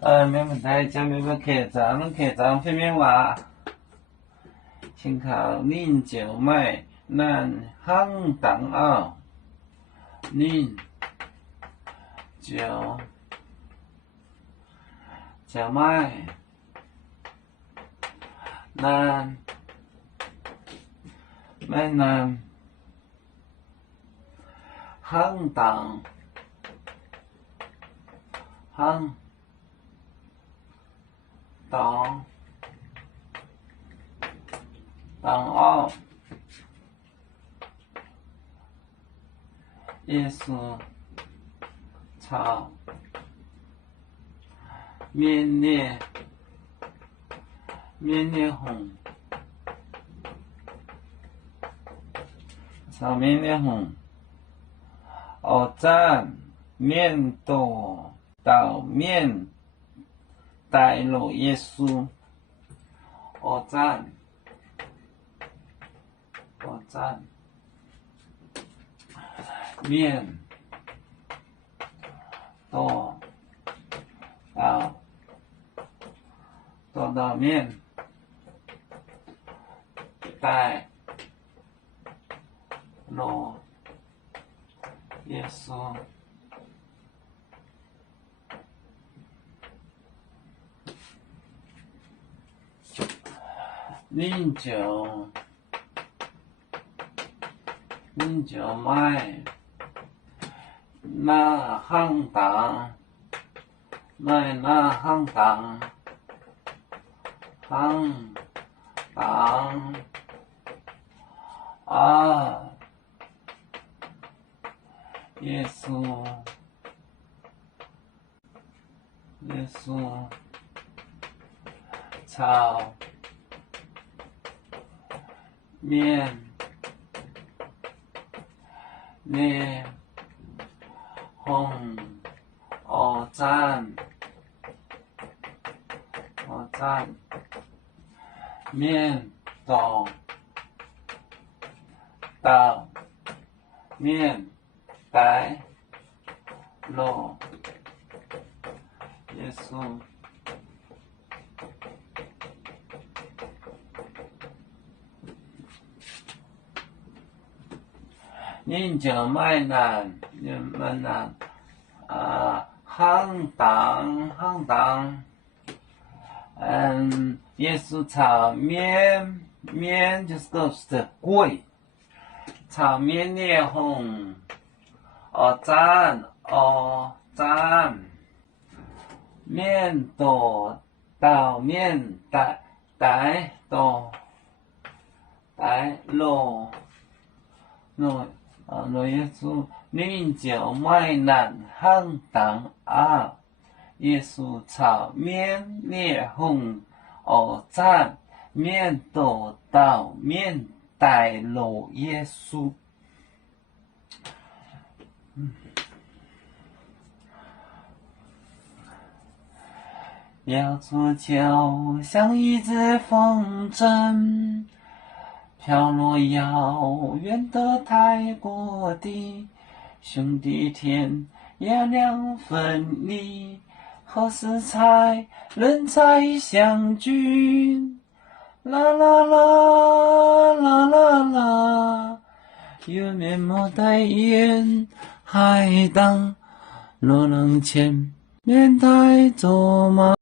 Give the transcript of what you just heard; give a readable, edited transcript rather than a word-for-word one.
没问題，今日要客棧片面話，先考恁就賣咱行動後，恁就賣咱行動後，耶穌草面列紅，草面列紅，後站面多到面帶路耶穌，後站面多到面帶路耶穌。恁就賣那行動啊，耶穌草面列紅，後站面多到面帶路耶穌。恁就賣咱行動，耶穌炒面就是粿，炒面列紅，後站面多到面帶路耶穌，恁就賣咱行動後，耶穌炒面列紅，後站面多到面帶路耶穌。要出就像一隻風箏，飄落遙遠的泰國地，兄弟天涯兩分離，何時才能再相聚？啦啦啦啦啦啦，有面膜代言海蕩，若能前面帶走嗎？